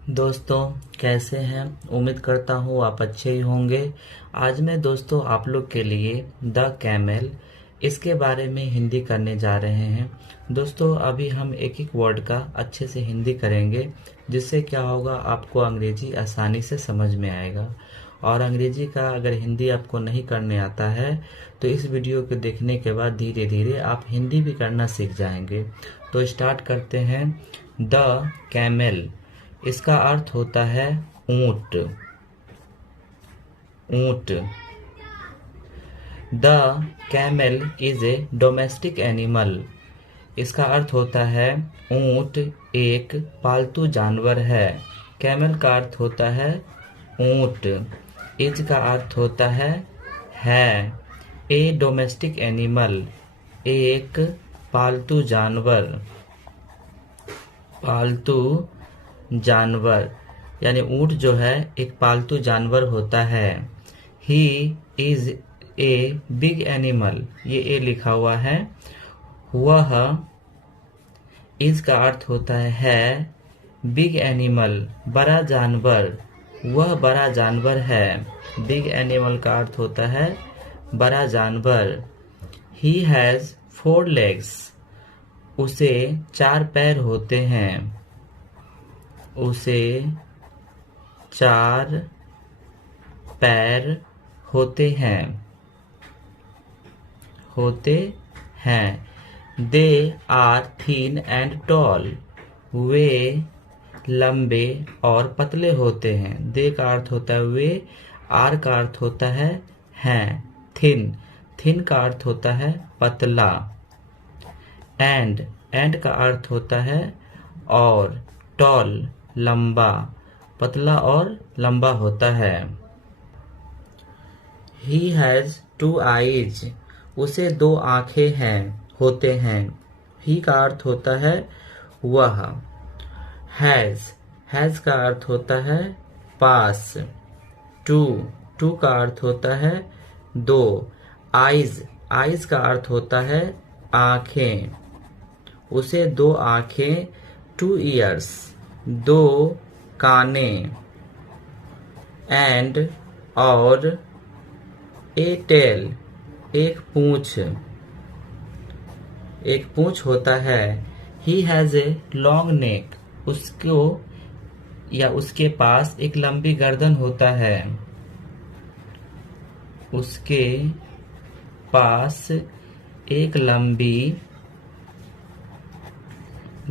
दोस्तों कैसे हैं। उम्मीद करता हूँ आप अच्छे ही होंगे। आज मैं दोस्तों आप लोग के लिए द कैमल इसके बारे में हिंदी करने जा रहे हैं। दोस्तों अभी हम एक एक वर्ड का अच्छे से हिंदी करेंगे, जिससे क्या होगा आपको अंग्रेजी आसानी से समझ में आएगा। और अंग्रेजी का अगर हिंदी आपको नहीं करने आता है तो इस वीडियो को देखने के बाद धीरे धीरे आप हिंदी भी करना सीख जाएंगे। तो स्टार्ट करते हैं। द कैमल इसका अर्थ होता है ऊंट। ऊंट। The camel is a domestic animal. इसका अर्थ होता है ऊंट एक पालतू जानवर है। कैमल का अर्थ होता है ऊंट। इज का अर्थ होता है। ए डोमेस्टिक एनिमल एक पालतू जानवर। पालतू जानवर यानी ऊंट जो है एक पालतू जानवर होता है। He is a big animal, ये ए लिखा हुआ है। वह इज का अर्थ होता है बिग एनिमल बड़ा जानवर। वह बड़ा जानवर है। बिग एनिमल का अर्थ होता है बड़ा जानवर। ही हैज 4 legs, उसे 4 पैर होते हैं। उसे 4 पैर होते हैं। They are thin and tall, वे लंबे और पतले होते हैं। दे का अर्थ होता है वे। आर का अर्थ होता है हैं। थिन का अर्थ होता है पतला। एंड का अर्थ होता है और। टॉल लंबा, पतला और लंबा होता है। He has 2 eyes, उसे 2 आंखें होते हैं। ही का अर्थ होता है वह। हैज का अर्थ होता है पास। टू का अर्थ होता है 2। आइज का अर्थ होता है आंखें। उसे 2 आंखें। 2 ears, 2 काने। एंड और ए टेल, एक पूंछ होता है। He has a long neck, उसको या उसके पास एक लंबी गर्दन होता है। उसके पास एक लंबी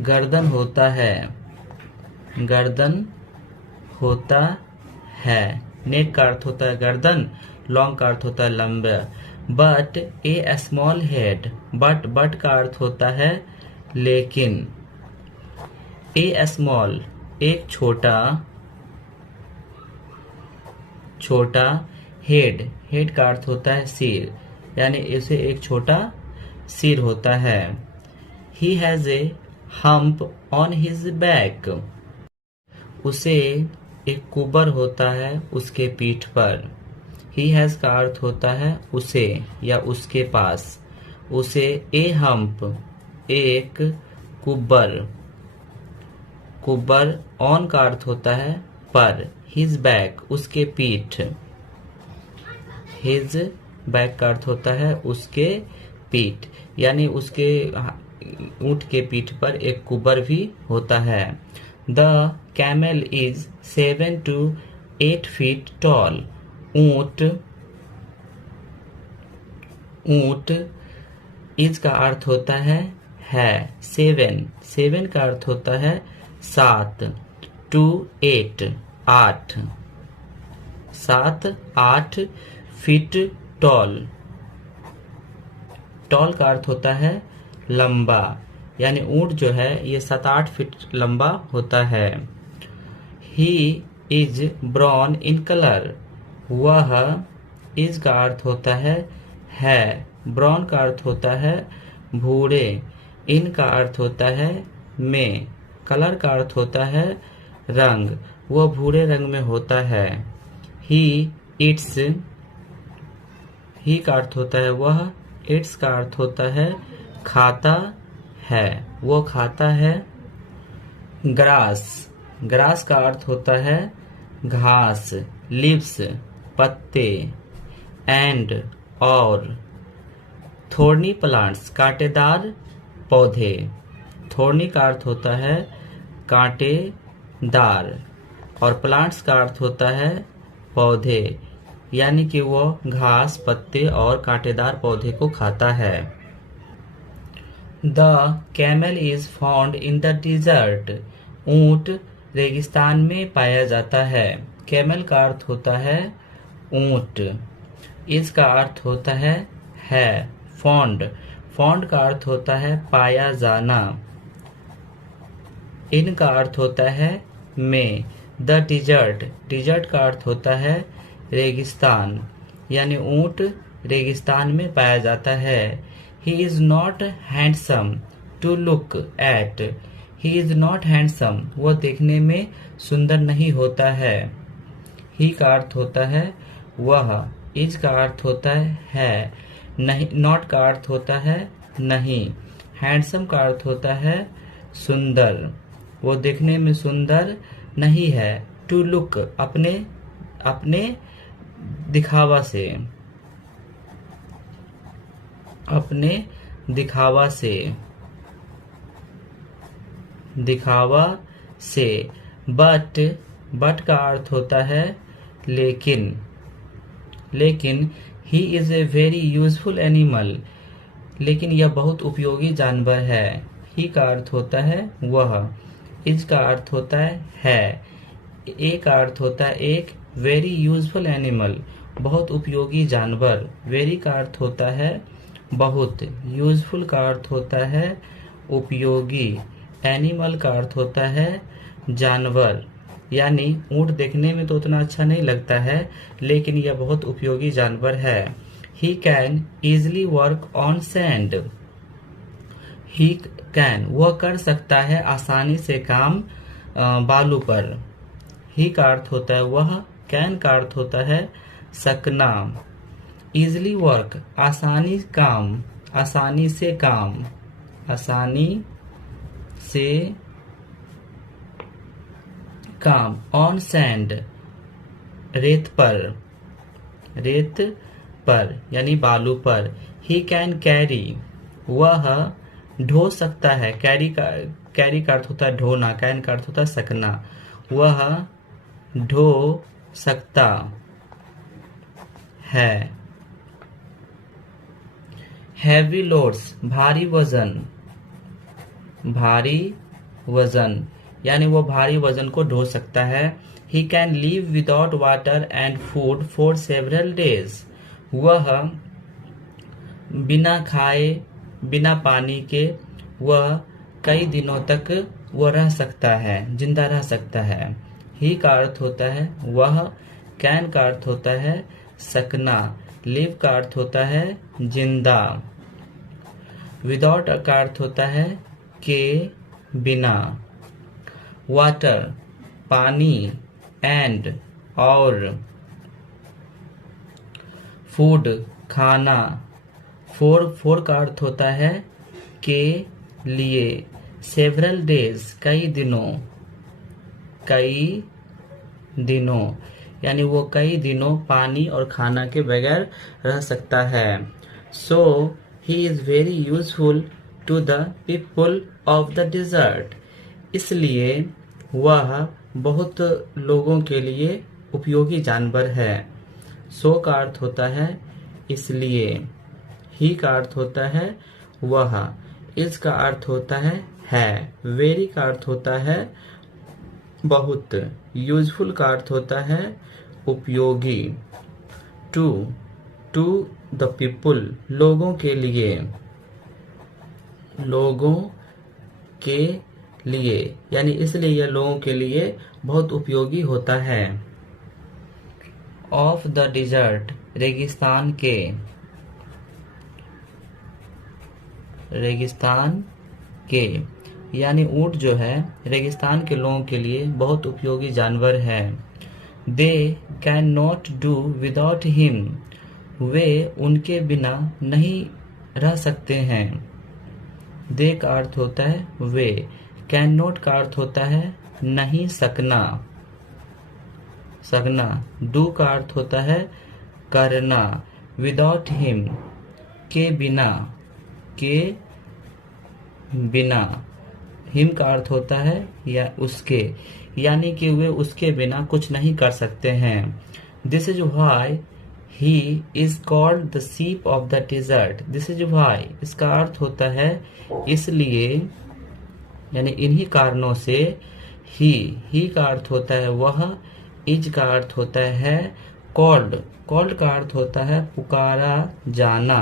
गर्दन होता है। नेक का अर्थ होता है गर्दन। लॉन्ग का अर्थ होता है लंबा। But A small head, but का अर्थ होता है लेकिन। ए स्मॉल एक छोटा हेड का अर्थ होता है सिर, यानी इसे एक छोटा सिर होता है। He has a hump on his back, उसे एक कुबर होता है उसके पीठ पर। ही हैज का अर्थ होता है उसे या उसके पास। उसे ए हम्प एक कुबर ऑन का अर्थ होता है पर। हिज बैक उसके पीठ। हिज बैक का अर्थ होता है उसके पीठ, यानी उसके ऊंट के पीठ पर एक कुबर भी होता है। The camel is 7 to 8 feet tall, ऊंट इज का अर्थ होता है 7 का अर्थ होता है 7। 2 8 8 7-8 फीट टॉल का अर्थ होता है लंबा, यानी ऊंट जो है ये 7-8 फीट लंबा होता है। He is brown in colour, वह इज का अर्थ होता है। ब्राउन का अर्थ होता है भूरे। इन का अर्थ होता है में। कलर का अर्थ होता है रंग, वह भूरे रंग में होता है। ही इट्स, ही का अर्थ होता है वह। इट्स का अर्थ होता है खाता है, वो खाता है। ग्रास ग्रास का अर्थ होता है घास, लीव्स पत्ते, एंड और, थोर्नी प्लांट्स कांटेदार पौधे, थोर्नी का अर्थ होता है कांटेदार और प्लांट्स का अर्थ होता है पौधे, यानी कि वो घास, पत्ते और कांटेदार पौधे को खाता है। The camel is found in the dessert. ऊंट रेगिस्तान में पाया जाता है। कैमल का अर्थ होता है ऊंट। इज का अर्थ होता है। फाउंड, फाउंड का अर्थ होता है पाया जाना। इन का अर्थ होता है में। द डिजर्ट, डिजर्ट का अर्थ होता है रेगिस्तान, यानी ऊंट रेगिस्तान में पाया जाता है। He is not handsome to look at. He is not handsome, वो देखने में सुंदर नहीं होता है। ही का अर्थ होता है वह। इज का अर्थ होता है नहीं। नॉट का अर्थ होता है नहीं। हैंडसम का अर्थ होता है सुंदर, वो देखने में सुंदर नहीं है। टू लुक, अपने अपने दिखावा से, अपने दिखावा से, दिखावा से। बट, बट का अर्थ होता है लेकिन, लेकिन। He is a very useful animal, लेकिन यह बहुत उपयोगी जानवर है। ही का अर्थ होता है वह। इज का अर्थ होता है। ए का अर्थ होता है एक। वेरी यूजफुल एनिमल, बहुत उपयोगी जानवर। वेरी का अर्थ होता है बहुत। यूजफुल का अर्थ होता है उपयोगी। एनिमल का अर्थ होता है जानवर, यानी ऊंट देखने में तो उतना अच्छा नहीं लगता है, लेकिन यह बहुत उपयोगी जानवर है। He can easily work on sand. He can, वह कर सकता है आसानी से काम बालू पर। ही का अर्थ होता है वह। कैन का अर्थ होता है सकना। इजिली वर्क, आसानी काम, आसानी से काम, आसानी से काम। ऑन सैंड, रेत पर, रेत पर यानी बालू पर। ही कैन कैरी, वह ढो सकता है। कैरी का अर्थ होता है ढोना। कैन का अर्थ होता है सकना। वह ढो सकता है। हैवी लोड्स, भारी वजन, भारी वजन, यानी वो भारी वजन को ढो सकता है। He can leave without water and food for several days. वह बिना खाए, बिना पानी के वह कई दिनों तक वह रह सकता है, जिंदा रह सकता है। ही का अर्थ होता है वह। कैन का अर्थ होता है सकना। लिव का अर्थ होता है जिंदा। विदाउट का अर्थ होता है के बिना। वाटर, पानी, एंड और, फूड खाना। फोर का अर्थ होता है के लिए। सेवरल डेज, कई दिनों, कई दिनों, यानी वो कई दिनों पानी और खाना के बगैर रह सकता है। So he is very useful to the people of the desert. इसलिए वह बहुत लोगों के लिए उपयोगी जानवर है। सो का अर्थ होता है इसलिए। ही का अर्थ होता है वह। इज का अर्थ होता है। वेरी का अर्थ होता है बहुत। यूजफुल का अर्थ होता है उपयोगी। टू, टू द पीपुल, लोगों के लिए, लोगों के लिए, यानी इसलिए यह लोगों के लिए बहुत उपयोगी होता है। ऑफ द डिजर्ट, रेगिस्तान के, रेगिस्तान के, यानी ऊंट जो है रेगिस्तान के लोगों के लिए बहुत उपयोगी जानवर है। They can not do without him, वे उनके बिना नहीं रह सकते हैं। दे का अर्थ होता है वे। कैन नॉट का अर्थ होता है नहीं सकना, सकना। डू का अर्थ होता है करना। विदाउट हिम, के बिना, के बिना। हिम का अर्थ होता है या उसके, यानी कि वे उसके बिना कुछ नहीं कर सकते हैं। This is why he is called the ship of the desert. This is why, इसका अर्थ होता है इसलिए, यानी इन्हीं कारणों से। ही का अर्थ होता है वह, इज का अर्थ होता है कॉल्ड, कॉल्ड का अर्थ होता है पुकारा जाना,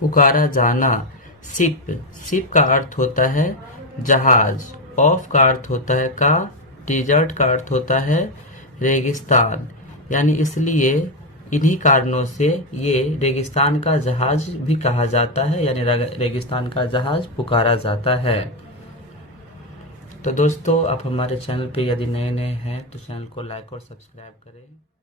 पुकारा जाना। शिप, शिप का अर्थ होता है जहाज। ऑफ का अर्थ होता है का, डेजर्ट का अर्थ होता है रेगिस्तान, यानी इसलिए इन्हीं कारणों से ये रेगिस्तान का जहाज भी कहा जाता है, यानी रेगिस्तान का जहाज पुकारा जाता है। तो दोस्तों, आप हमारे चैनल पे यदि नए नए हैं तो चैनल को लाइक और सब्सक्राइब करें।